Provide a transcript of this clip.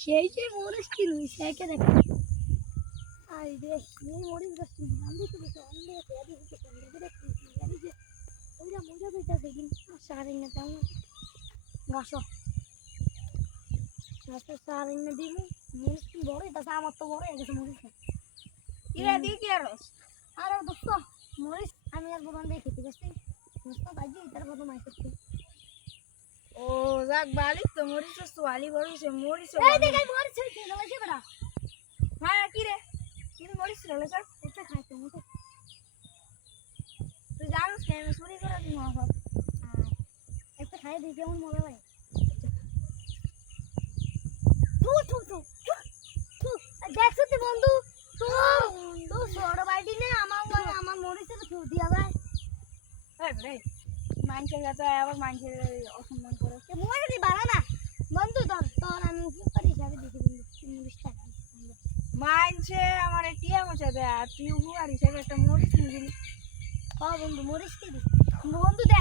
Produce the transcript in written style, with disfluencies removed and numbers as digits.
সেই যে মরিস কিনু সেইকে দেখ আই রে এই মরিস গাছ আমি তো বসে অন্ধে পেয়াদি হতে কেমনে দেখছি জানি যে ওইটা মজা পেটা সেদিন সারিং না তেমন গাছ গাছ সারিং না দিবি মরিস কি বড় এটা আমার তো বড় এসে মরিস ইরা দি কি আর দোস্ত মরিস আমি আর বলন দেখতে গেছি দোস্ত বাজি এটার কত মাই করতে ও যাক বালি তো মরিস তো আলি বড়ছে মরিস এই দেখ মরিস হইছে না লাগে বড়া হ্যাঁ কি রে কি মরিস রে স্যার এটা খাইতে মতো তুই জানিস কেন চুরি করে দিন সব একটা খাই দিই কেমন মজা লাগে তু তু তু তু দেখছো তো বন্ধু তো তো সরো বাইডি না আমার মরিসে তো দিয়া যায় হ্যাঁ রে মানুষের কাছে আবার মানুষের অসম্মান করে মরে দি বাড়া না বন্ধু তোর আমি কি করি হিসাবে দিছি বন্ধু 30 টাকা মানছে আমার টিয়া মশা দেয় আর তুই হুয়ার হিসেবে একটা মরিস নিবি বন্ধু মরিস কি বন্ধু